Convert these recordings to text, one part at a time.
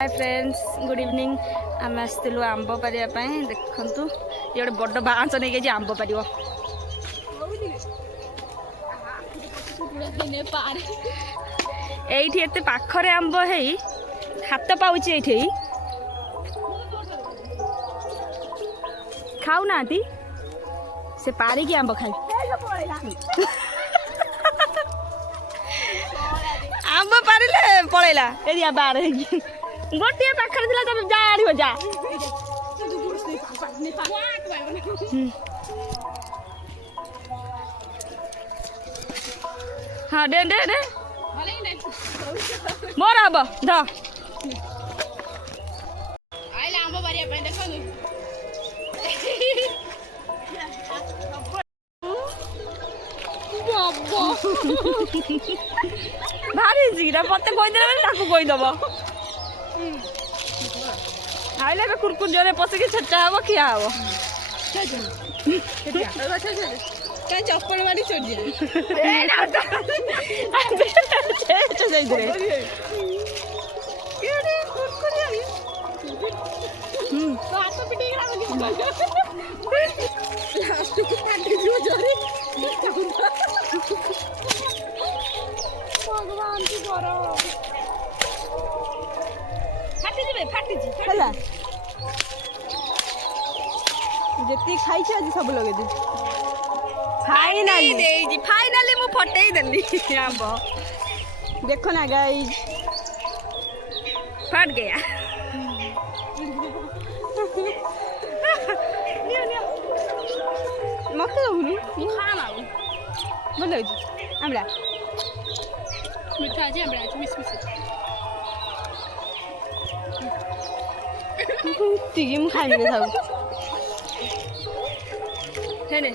hi friends good evening आम आसलु आंब पारिया देखु ये गोटे बड़ बाँच नहीं गई आंब पार ये पाखरे आंब है हाथ पाँच ये खाऊ ना से पारिकी आंब खाई आंब पारिले पड़ेला एरिया बाहर गोटे पाखर थिला तब जा आड़ियो जा हाँ दे दे दे मोर हम ध भारी जीरा मत कहीदेव खाइले कुरकुर जरे पशिकी छेचा हम खिया हम चप्पल मारी चढ़ी भगवान की जी खाई आज सब लगे फाइनाली मु फटई देली आंब देखो ना गाइस फट गया मत दउनु खाना बोल हमरा मीठा जी हमरा मिस मिस तिगी मु खाई दे सब हेने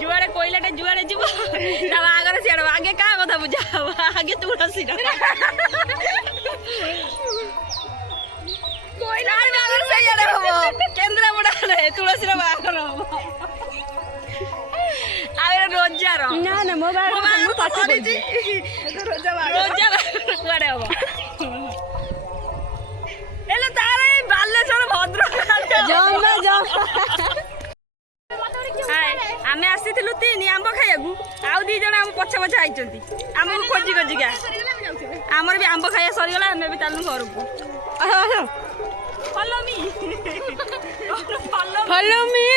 जुआरे कोइलाटे जुआरे जीव तब आगे सियाड़ आगे क्या कथा बुझा आगे तुलसी कोइला बागर सियाड़ हम केंद्रापड़ा रे तुलसी बागर हम आवे रोजार ना ना मो बागर मु पास करजी रोजार कुआडे हम एले तारे बालेश्वर भद्रक जम्मा जम्मा आमे आसीथिलु तीन आंब खाइबू आउ दी जण हम पछ पछ आइचंती आम खोजी खोजिका आमर भी आंब खाइया सरीगला आमे भी चालू घर को फॉलो मी